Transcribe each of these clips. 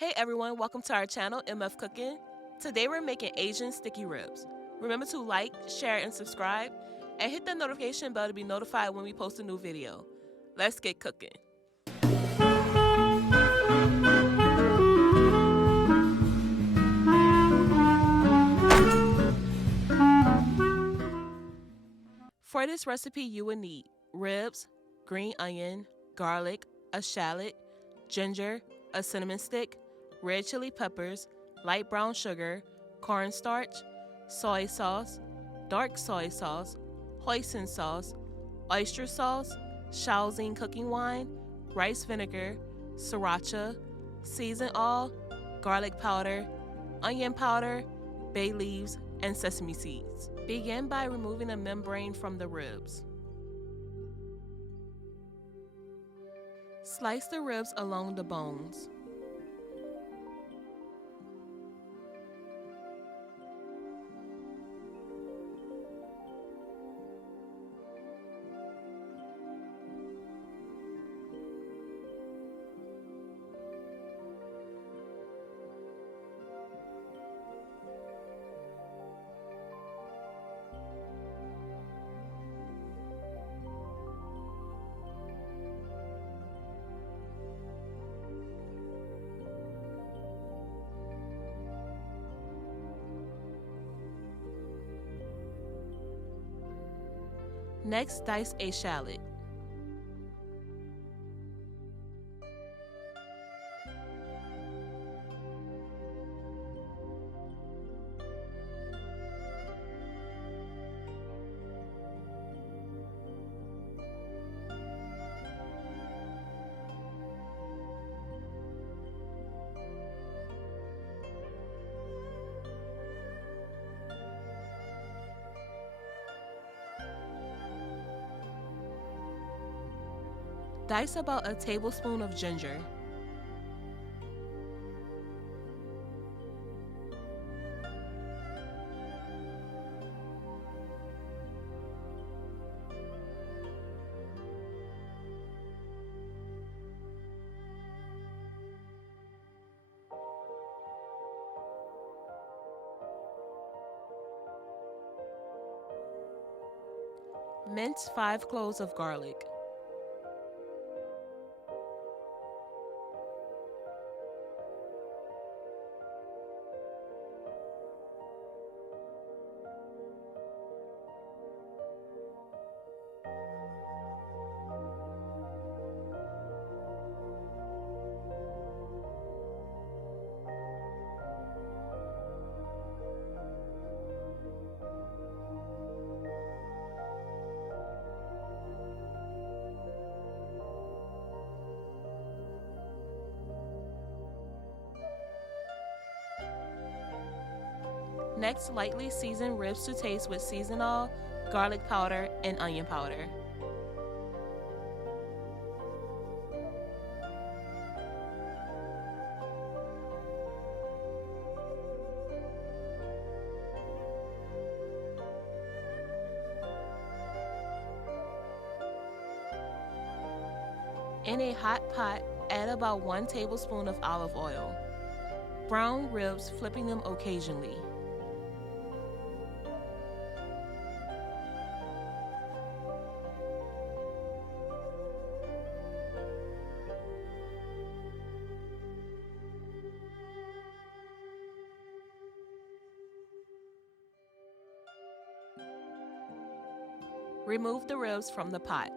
Hey everyone, welcome to our channel, MF Cooking. Today we're making Asian sticky ribs. Remember to like, share, and subscribe, and hit the notification bell to be notified when we post a new video. Let's get cooking. For this recipe, you will need ribs, green onion, garlic, a shallot, ginger, a cinnamon stick, red chili peppers, light brown sugar, cornstarch, soy sauce, dark soy sauce, hoisin sauce, oyster sauce, Shaoxing cooking wine, rice vinegar, sriracha, season oil, garlic powder, onion powder, bay leaves, and sesame seeds. Begin by removing the membrane from the ribs. Slice the ribs along the bones. Next, dice a shallot. Dice about a tablespoon of ginger. Mince 5 cloves of garlic. Next, lightly season ribs to taste with season oil, garlic powder, and onion powder. In a hot pot, add about 1 tablespoon of olive oil. Brown ribs, flipping them occasionally. Remove the ribs from the pot.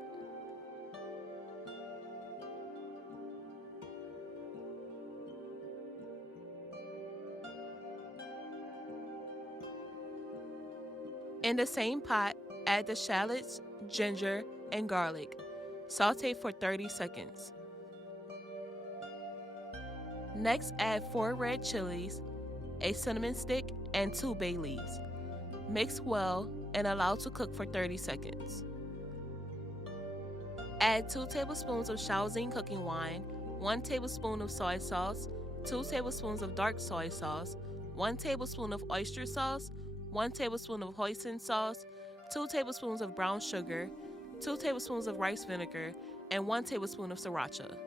In the same pot, add the shallots, ginger, and garlic. Saute for 30 seconds. Next, add 4 red chilies, a cinnamon stick, and 2 bay leaves. Mix well and allow to cook for 30 seconds. Add 2 tablespoons of Shaoxing cooking wine, 1 tablespoon of soy sauce, 2 tablespoons of dark soy sauce, 1 tablespoon of oyster sauce, 1 tablespoon of hoisin sauce, 2 tablespoons of brown sugar, 2 tablespoons of rice vinegar, and 1 tablespoon of sriracha.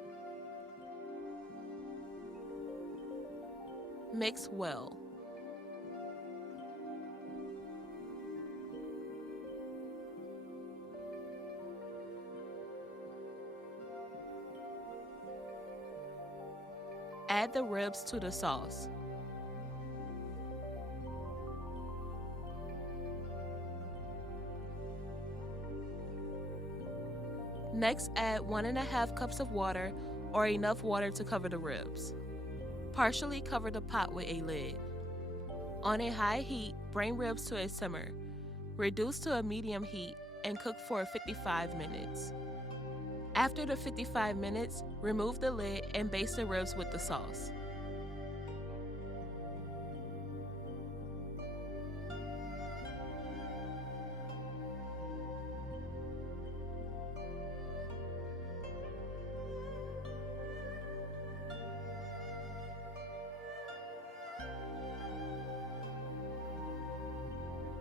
Mix well. Add the ribs to the sauce. Next, add 1.5 cups of water or enough water to cover the ribs. Partially cover the pot with a lid. On a high heat, bring ribs to a simmer. Reduce to a medium heat and cook for 55 minutes. After the 55 minutes, remove the lid and baste the ribs with the sauce.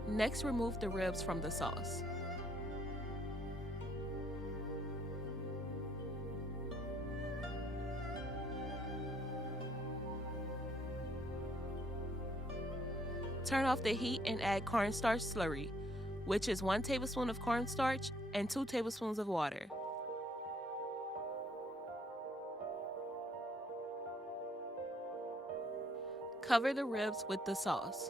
Next, remove the ribs from the sauce. Turn off the heat and add cornstarch slurry, which is 1 tablespoon of cornstarch and 2 tablespoons of water. Cover the ribs with the sauce.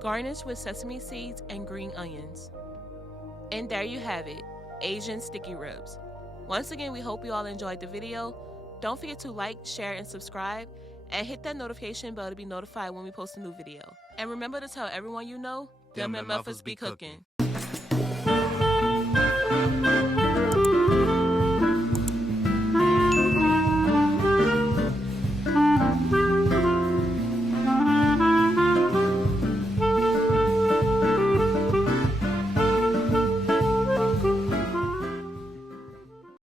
Garnish with sesame seeds and green onions. And there you have it, Asian sticky ribs. Once again, we hope you all enjoyed the video. Don't forget to like, share, and subscribe, and hit that notification bell to be notified when we post a new video. And remember to tell everyone you know, them MFers be cooking.